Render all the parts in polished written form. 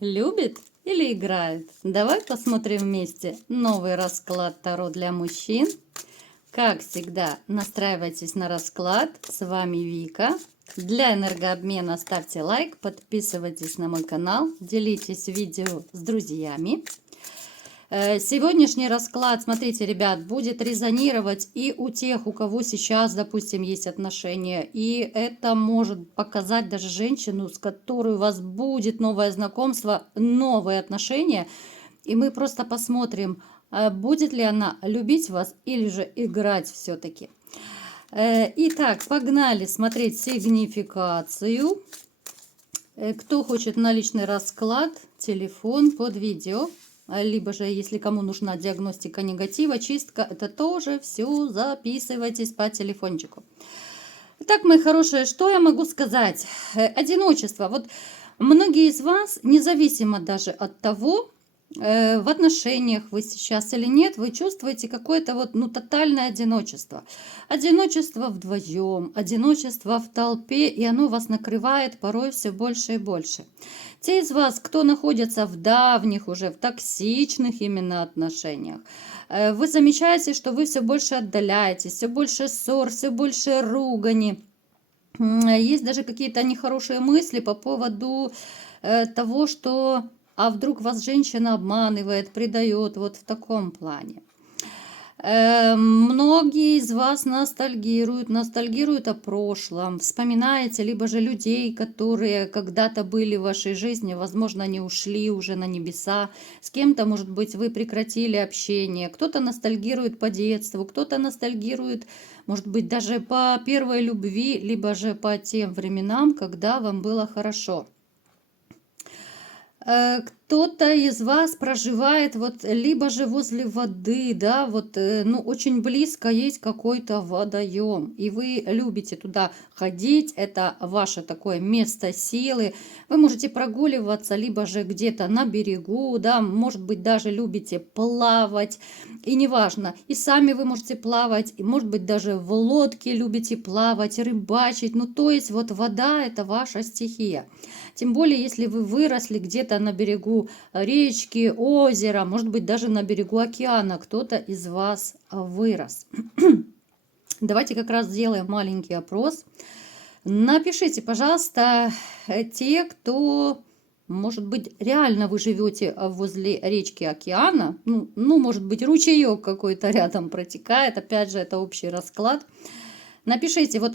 Любит или играет? Давай посмотрим вместе новый расклад Таро для мужчин. Как всегда, настраивайтесь на расклад. С вами Вика. Для энергообмена ставьте лайк, подписывайтесь на мой канал, делитесь видео с друзьями. Сегодняшний расклад, смотрите, ребят, будет резонировать и у тех, у кого сейчас, допустим, есть отношения. И это может показать даже женщину, с которой у вас будет новое знакомство, новые отношения. И мы просто посмотрим, будет ли она любить вас или же играть все-таки. Итак, погнали смотреть сигнификацию. Кто хочет на личный расклад, телефон под видео. Либо же, если кому нужна диагностика негатива, чистка, это тоже все записывайтесь по телефончику. Итак, мои хорошие, что я могу сказать? Одиночество. Вот многие из вас, независимо даже от того, в отношениях вы сейчас или нет, вы чувствуете какое-то вот, тотальное одиночество. Одиночество вдвоем, одиночество в толпе, и оно вас накрывает порой все больше и больше. Те из вас, кто находится в давних уже, в токсичных именно отношениях, вы замечаете, что вы все больше отдаляетесь, все больше ссор, все больше ругани. Есть даже какие-то нехорошие мысли по поводу того, что а вдруг вас женщина обманывает, предает, вот в таком плане. Многие из вас ностальгируют о прошлом, вспоминаете либо же людей, которые когда-то были в вашей жизни, возможно, они ушли уже на небеса, с кем-то, может быть, вы прекратили общение, кто-то ностальгирует по детству, кто-то ностальгирует, может быть, даже по первой любви, либо же по тем временам, когда вам было хорошо. Кто-то из вас проживает вот либо же возле воды, да, вот, очень близко есть какой-то водоем, и вы любите туда ходить, это ваше такое место силы. Вы можете прогуливаться либо же где-то на берегу, да, может быть, даже любите плавать, и неважно, и сами вы можете плавать, и может быть даже в лодке любите плавать, рыбачить, то есть вот вода это ваша стихия. Тем более, если вы выросли где-то на берегу речки, озера, может быть, даже на берегу океана кто-то из вас вырос. Давайте как раз сделаем маленький опрос. Напишите, пожалуйста, те, кто, может быть, реально вы живете возле речки, океана, может быть, ручеек какой-то рядом протекает, опять же, это общий расклад. Напишите, вот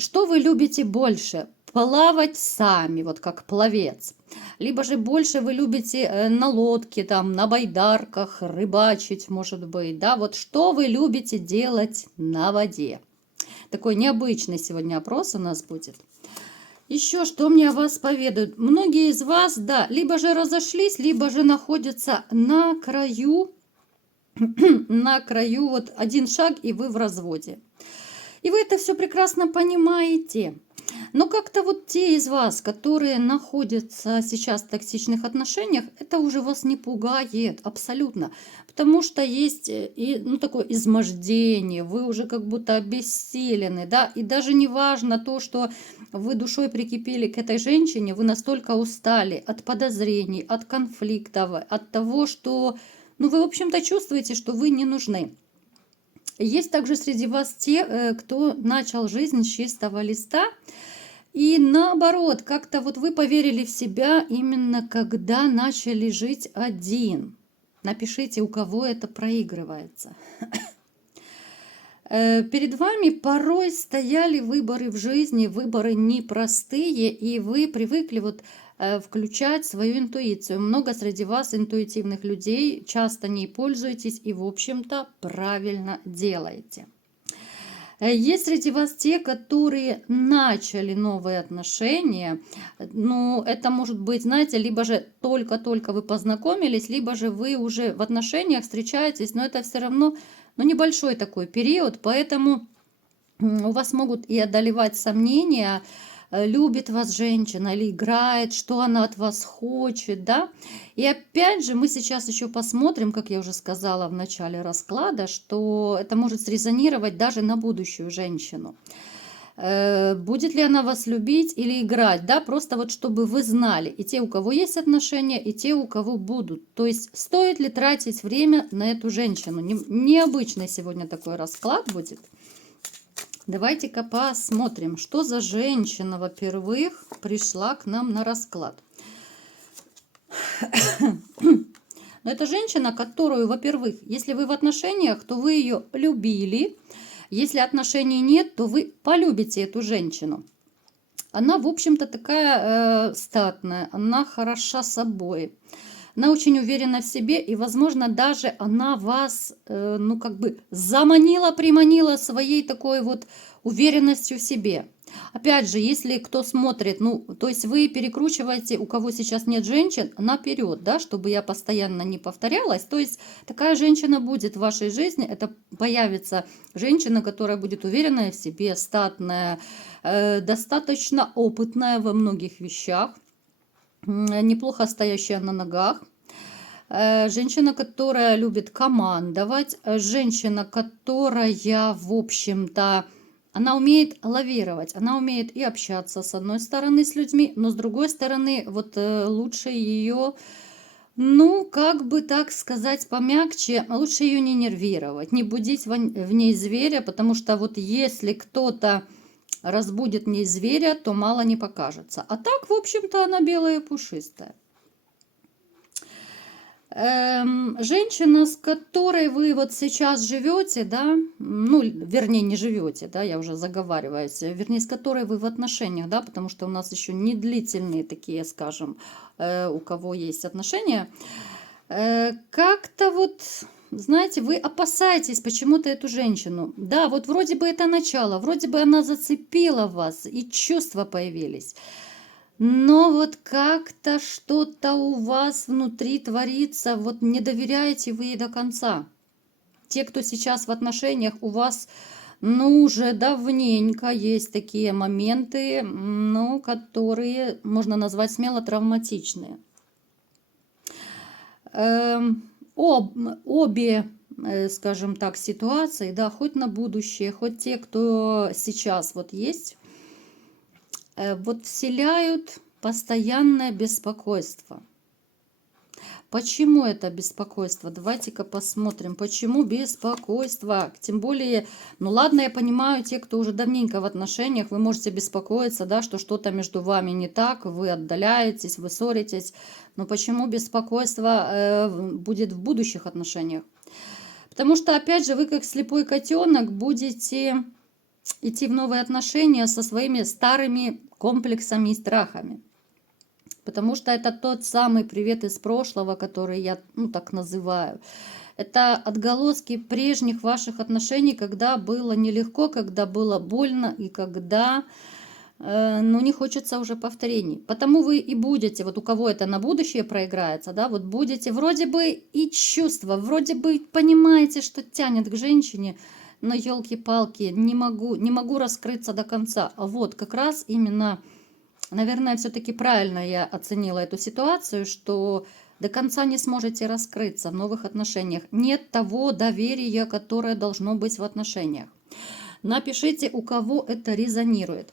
что вы любите больше? Плавать сами, вот как пловец. Либо же больше вы любите на лодке, там, на байдарках, рыбачить, может быть, да? Вот что вы любите делать на воде? Такой необычный сегодня опрос у нас будет. Еще что мне о вас поведают? Многие из вас, да, либо же разошлись, либо же находятся на краю, вот один шаг, и вы в разводе. И вы это все прекрасно понимаете. Но как-то вот те из вас, которые находятся сейчас в токсичных отношениях, это уже вас не пугает абсолютно. Потому что есть такое измождение, вы уже как будто обессилены, да, и даже не важно то, что вы душой прикипели к этой женщине, вы настолько устали от подозрений, от конфликтов, от того, что, вы, в общем-то, чувствуете, что вы не нужны. Есть также среди вас те, кто начал жизнь с чистого листа, и наоборот, как-то вот вы поверили в себя именно когда начали жить один. Напишите, у кого это проигрывается. Перед вами порой стояли выборы в жизни, выборы непростые, и вы привыкли включать свою интуицию. Много среди вас интуитивных людей, часто не пользуетесь и, в общем-то, правильно делаете. Есть среди вас те, которые начали новые отношения, это может быть, знаете, либо же только-только вы познакомились, либо же вы уже в отношениях встречаетесь, но это все равно, небольшой такой период, поэтому у вас могут и одолевать сомнения, любит вас женщина или играет, что она от вас хочет, да. И опять же, мы сейчас еще посмотрим, как я уже сказала в начале расклада, что это может срезонировать даже на будущую женщину. Будет ли она вас любить или играть, да, просто вот чтобы вы знали, и те, у кого есть отношения, и те, у кого будут. То есть стоит ли тратить время на эту женщину? Необычный сегодня такой расклад будет. Давайте-ка посмотрим, что за женщина, во-первых, пришла к нам на расклад. Но это женщина, которую, во-первых, если вы в отношениях, то вы ее любили. Если отношений нет, то вы полюбите эту женщину. Она, в общем-то, такая статная, она хороша собой. Она очень уверена в себе, и, возможно, даже она вас, ну, как бы заманила, приманила своей такой вот уверенностью в себе. Опять же, если кто смотрит, ну, то есть вы перекручиваете, у кого сейчас нет женщин, наперед, да, чтобы я постоянно не повторялась. То есть такая женщина будет в вашей жизни, это появится женщина, которая будет уверенная в себе, статная, достаточно опытная во многих вещах, неплохо стоящая на ногах. Женщина, которая любит командовать, женщина, которая, в общем-то, она умеет лавировать, она умеет и общаться, с одной стороны, с людьми, но с другой стороны, вот лучше ее, ну, как бы так сказать, помягче, лучше ее не нервировать, не будить в ней зверя, потому что вот если кто-то разбудит в ней зверя, то мало не покажется. А так, в общем-то, она белая и пушистая. Женщина, с которой вы вот сейчас живете, да, ну, вернее, не живете, да, я уже заговариваюсь, вернее, с которой вы в отношениях, да, потому что у нас еще не длительные такие, скажем, у кого есть отношения, как-то вот, знаете, вы опасаетесь почему-то эту женщину. Да, вот вроде бы это начало, вроде бы она зацепила вас, и чувства появились. Но вот как-то что-то у вас внутри творится, вот не доверяете вы ей до конца. Те, кто сейчас в отношениях, у вас, ну, уже давненько есть такие моменты, ну, которые можно назвать смело травматичные. Обе, скажем так, ситуации, да, хоть на будущее, хоть те, кто сейчас вот есть, вот вселяют постоянное беспокойство. Почему это беспокойство? Давайте-ка посмотрим, почему беспокойство. Тем более, ну ладно, я понимаю, те, кто уже давненько в отношениях, вы можете беспокоиться, да, что что-то между вами не так, вы отдаляетесь, вы ссоритесь. Но почему беспокойство будет в будущих отношениях? Потому что, опять же, вы как слепой котенок будете идти в новые отношения со своими старыми комплексами и страхами. Потому что это тот самый привет из прошлого, который я, ну, так называю. Это отголоски прежних ваших отношений, когда было нелегко, когда было больно и когда, ну, не хочется уже повторений. Потому вы и будете, вот у кого это на будущее проиграется, да, вот будете вроде бы и чувства, вроде бы понимаете, что тянет к женщине, но елки-палки, не могу раскрыться до конца. А вот как раз именно, наверное, все-таки правильно я оценила эту ситуацию, что до конца не сможете раскрыться в новых отношениях. Нет того доверия, которое должно быть в отношениях. Напишите, у кого это резонирует.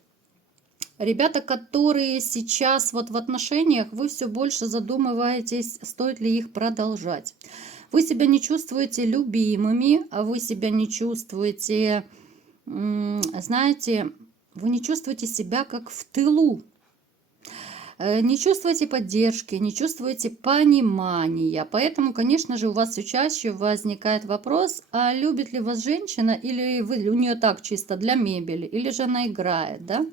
Ребята, которые сейчас вот в отношениях, вы все больше задумываетесь, стоит ли их продолжать. Вы себя не чувствуете любимыми, а вы себя не чувствуете, знаете, вы не чувствуете себя как в тылу. Не чувствуете поддержки, не чувствуете понимания. Поэтому, конечно же, у вас все чаще возникает вопрос, а любит ли вас женщина, или вы у нее так чисто для мебели, или же она играет, да?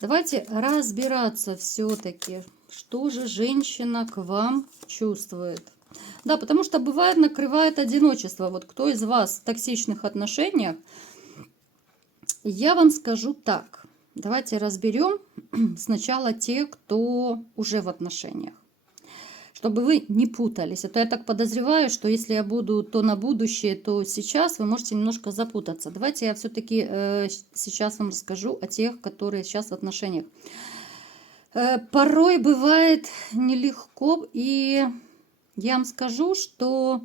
Давайте разбираться все-таки, что же женщина к вам чувствует. Да, потому что бывает накрывает одиночество. Вот кто из вас в токсичных отношениях, я вам скажу так. Давайте разберем сначала те, кто уже в отношениях, чтобы вы не путались. А то я так подозреваю, что если я буду то на будущее, то сейчас, вы можете немножко запутаться. Давайте я все-таки сейчас вам расскажу о тех, которые сейчас в отношениях. Порой бывает нелегко, и я вам скажу, что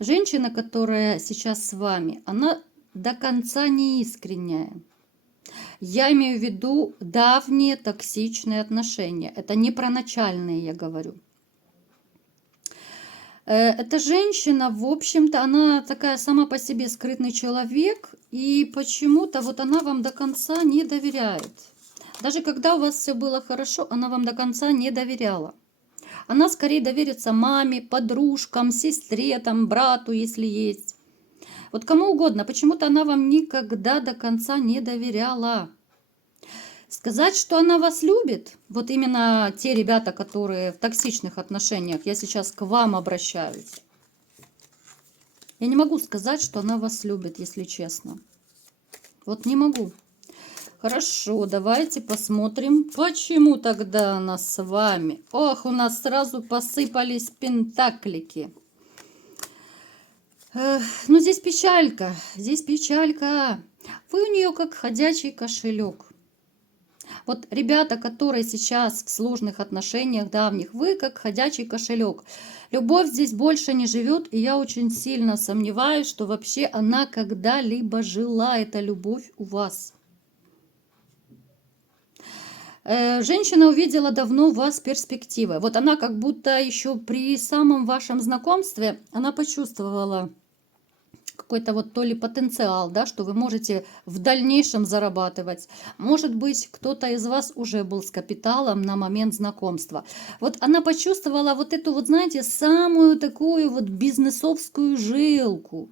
женщина, которая сейчас с вами, она до конца не искренняя. Я имею в виду давние токсичные отношения. Это не про начальные, я говорю. Эта женщина, в общем-то, она такая сама по себе скрытный человек, и почему-то вот она вам до конца не доверяет. Даже когда у вас все было хорошо, она вам до конца не доверяла. Она скорее доверится маме, подружкам, сестре, там, брату, если есть. Вот кому угодно. Почему-то она вам никогда до конца не доверяла. Сказать, что она вас любит, вот именно те ребята, которые в токсичных отношениях, я сейчас к вам обращаюсь. Я не могу сказать, что она вас любит, если честно. Вот не могу. Хорошо, давайте посмотрим, почему тогда она с вами. Ох, у нас сразу посыпались пентаклики. Ну, здесь печалька, здесь печалька. Вы у нее как ходячий кошелек. Вот ребята, которые сейчас в сложных отношениях давних, вы как ходячий кошелек. Любовь здесь больше не живет, и я очень сильно сомневаюсь, что вообще она когда-либо жила, эта любовь у вас. Женщина увидела давно у вас перспективы. Вот она как будто еще при самом вашем знакомстве, она почувствовала какой-то вот то ли потенциал, да, что вы можете в дальнейшем зарабатывать. Может быть, кто-то из вас уже был с капиталом на момент знакомства. Вот она почувствовала вот эту вот, знаете, самую такую вот бизнесовскую жилку.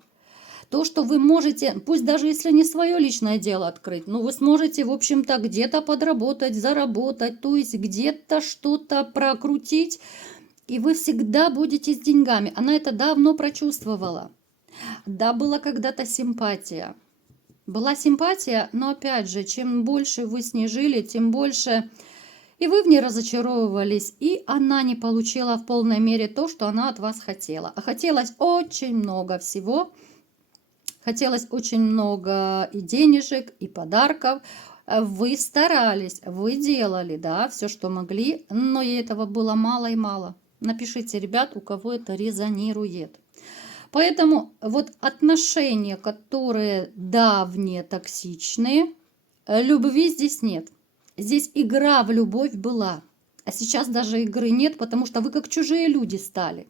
То, что вы можете, пусть даже если не свое личное дело открыть, но вы сможете, в общем-то, где-то подработать, заработать, то есть где-то что-то прокрутить, и вы всегда будете с деньгами. Она это давно прочувствовала. Да, была когда-то симпатия. Была симпатия, но опять же, чем больше вы с ней жили, тем больше и вы в ней разочаровывались, и она не получила в полной мере то, что она от вас хотела. А хотелось очень много всего. Хотелось очень много и денежек, и подарков. Вы старались, вы делали, да, все, что могли, но ей этого было мало и мало. Напишите, ребят, у кого это резонирует. Поэтому вот отношения, которые давние, токсичные, любви здесь нет. Здесь игра в любовь была, а сейчас даже игры нет, потому что вы как чужие люди стали.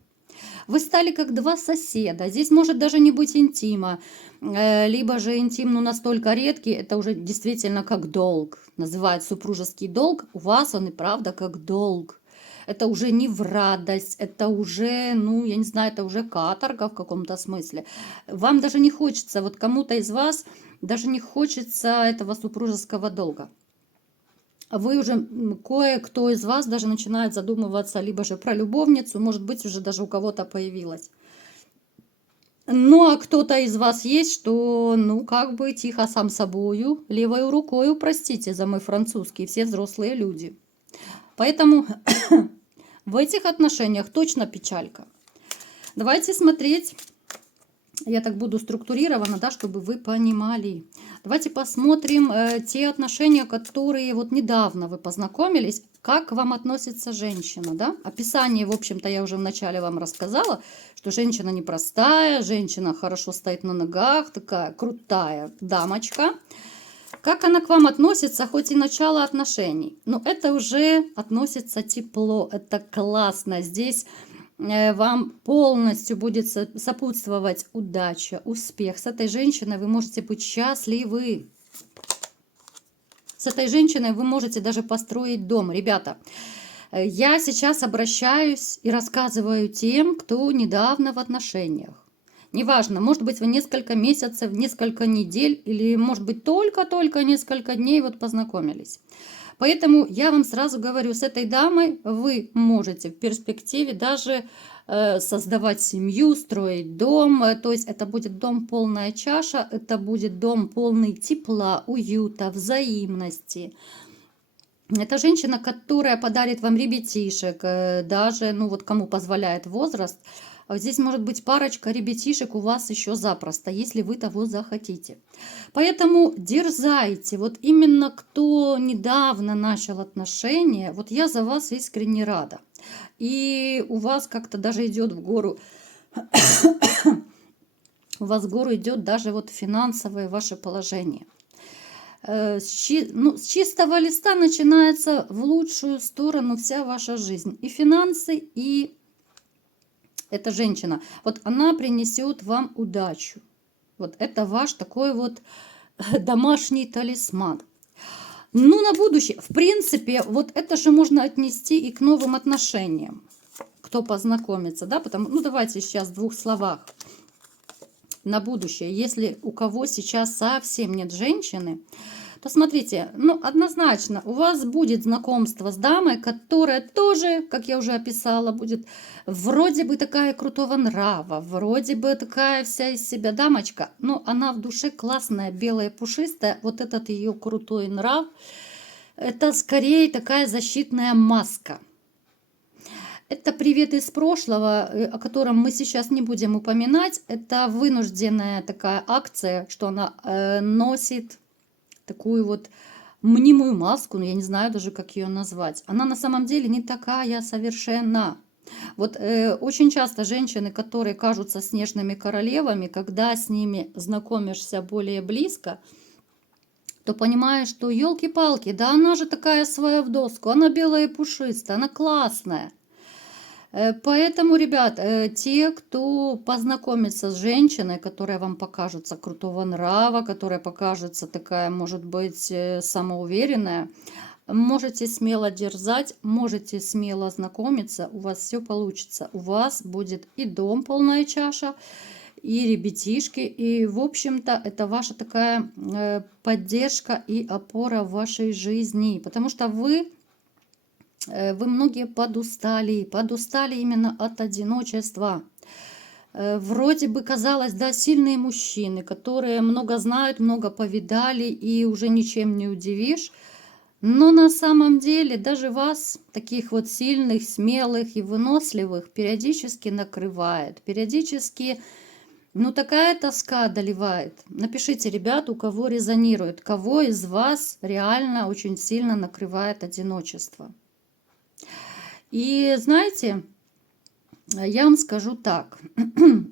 Вы стали как два соседа. Здесь может даже не быть интима, либо же интим, ну, настолько редкий, это уже действительно как долг. Называют супружеский долг. У вас он и правда как долг. Это уже не в радость, это уже, ну, я не знаю, это уже каторга в каком-то смысле. Вам даже не хочется, вот кому-то из вас даже не хочется этого супружеского долга. Вы уже, кое-кто из вас даже начинает задумываться либо же про любовницу, может быть, уже даже у кого-то появилась. Ну, а кто-то из вас есть, что, ну, как бы тихо сам собою, левой рукой, простите за мой французский, все взрослые люди. Поэтому в этих отношениях точно печалька. Давайте смотреть. Я так буду структурирована, да, чтобы вы понимали. Давайте посмотрим те отношения, которые вот недавно вы познакомились, как к вам относится женщина, да? Описание, в общем-то, я уже вначале вам рассказала, что женщина непростая, женщина хорошо стоит на ногах, такая крутая дамочка. Как она к вам относится, хоть и начало отношений, но это уже относится тепло, это классно. Здесь вам полностью будет сопутствовать удача, успех. С этой женщиной вы можете быть счастливы. С этой женщиной вы можете даже построить дом. Ребята, я сейчас обращаюсь и рассказываю тем, кто недавно в отношениях. Неважно, может быть, вы несколько месяцев, несколько недель или, может быть, только-только несколько дней вот познакомились. Поэтому я вам сразу говорю, с этой дамой вы можете в перспективе даже создавать семью, строить дом. То есть это будет дом полная чаша, это будет дом полный тепла, уюта, взаимности. Это женщина, которая подарит вам ребятишек, даже, ну вот кому позволяет возраст. Здесь может быть парочка ребятишек у вас еще запросто, если вы того захотите. Поэтому дерзайте. Вот именно кто недавно начал отношения, вот я за вас искренне рада. И у вас как-то даже идет в гору, у вас в гору идет даже вот финансовое ваше положение. с чистого листа начинается в лучшую сторону вся ваша жизнь. И финансы, и эта женщина. Вот она принесет вам удачу. Вот это ваш такой вот домашний талисман. Ну, на будущее, в принципе, вот это же можно отнести и к новым отношениям, кто познакомится, да, ну, давайте сейчас в двух словах на будущее. Если у кого сейчас совсем нет женщины, то смотрите, ну, однозначно, у вас будет знакомство с дамой, которая тоже, как я уже описала, будет вроде бы такая крутого нрава, вроде бы такая вся из себя дамочка, но она в душе классная, белая, пушистая. Вот этот ее крутой нрав, это скорее такая защитная маска. Это привет из прошлого, о котором мы сейчас не будем упоминать. Это вынужденная такая акция, что она носит такую вот мнимую маску, но я не знаю даже, как ее назвать. Она на самом деле не такая совершенно. Вот очень часто женщины, которые кажутся снежными королевами, когда с ними знакомишься более близко, то понимаешь, что елки-палки, да она же такая своя в доску, она белая и пушистая, она классная. Поэтому, ребят, те, кто познакомится с женщиной, которая вам покажется крутого нрава, которая покажется такая, может быть, самоуверенная, можете смело дерзать, можете смело знакомиться, у вас все получится. У вас будет и дом полная чаша, и ребятишки, и, в общем-то, это ваша такая поддержка и опора в вашей жизни, потому что вы многие подустали именно от одиночества. Вроде бы казалось, да, сильные мужчины, которые много знают, много повидали и уже ничем не удивишь. Но на самом деле даже вас, таких вот сильных, смелых и выносливых, периодически накрывает, периодически, ну, такая тоска одолевает. Напишите, ребят, у кого резонирует, кого из вас реально очень сильно накрывает одиночество. И знаете, я вам скажу так,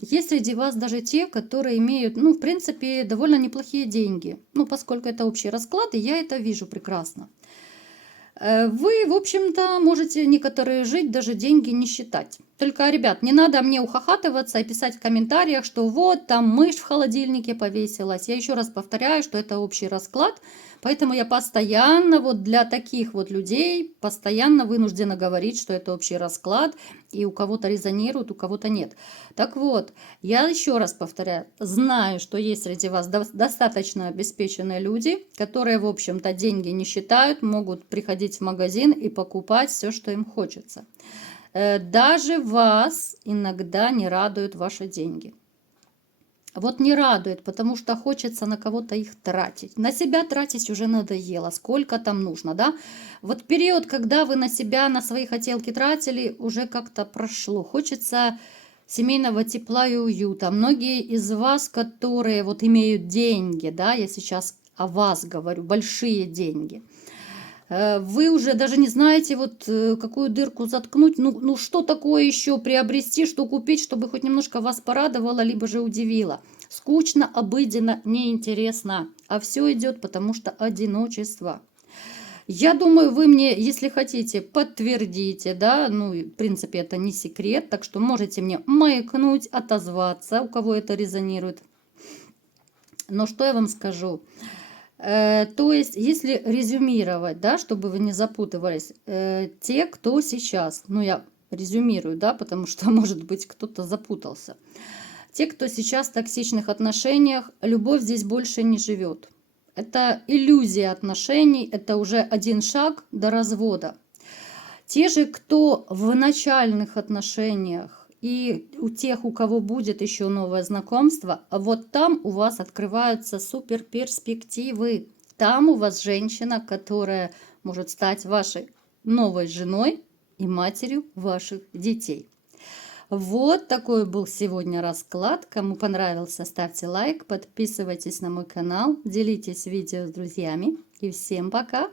есть среди вас даже те, которые имеют, ну, в принципе, довольно неплохие деньги. Ну, поскольку это общий расклад, и я это вижу прекрасно. Вы, в общем-то, можете некоторые жить, даже деньги не считать. Только, ребят, не надо мне ухахатываться и писать в комментариях, что вот там мышь в холодильнике повесилась. Я еще раз повторяю, что это общий расклад. Поэтому я постоянно вот для таких вот людей постоянно вынуждена говорить, что это общий расклад, и у кого-то резонирует, у кого-то нет. Так вот, я еще раз повторяю, знаю, что есть среди вас достаточно обеспеченные люди, которые, в общем-то, деньги не считают, могут приходить в магазин и покупать все, что им хочется. Даже вас иногда не радуют ваши деньги. Вот не радует, потому что хочется на кого-то их тратить. На себя тратить уже надоело, сколько там нужно, да? Вот период, когда вы на себя, на свои хотелки тратили, уже как-то прошло. Хочется семейного тепла и уюта. Многие из вас, которые вот имеют деньги, да, я сейчас о вас говорю, большие деньги, вы уже даже не знаете, вот какую дырку заткнуть, ну что такое еще приобрести, что купить, чтобы хоть немножко вас порадовало, либо же удивило. Скучно, обыденно, неинтересно, а все идет потому что одиночество. Я думаю, вы мне, если хотите, подтвердите, да, ну, в принципе, это не секрет, так что можете мне маякнуть, отозваться, у кого это резонирует. Но что я вам скажу? То есть, если резюмировать, да, чтобы вы не запутывались, те, кто сейчас, ну, я резюмирую, да, потому что, может быть, кто-то запутался. Те, кто сейчас в токсичных отношениях, любовь здесь больше не живет. Это иллюзия отношений, это уже один шаг до развода. Те же, кто в начальных отношениях, и у тех, у кого будет еще новое знакомство, вот там у вас открываются супер перспективы. Там у вас женщина, которая может стать вашей новой женой и матерью ваших детей. Вот такой был сегодня расклад. Кому понравился, ставьте лайк, подписывайтесь на мой канал, делитесь видео с друзьями. И всем пока!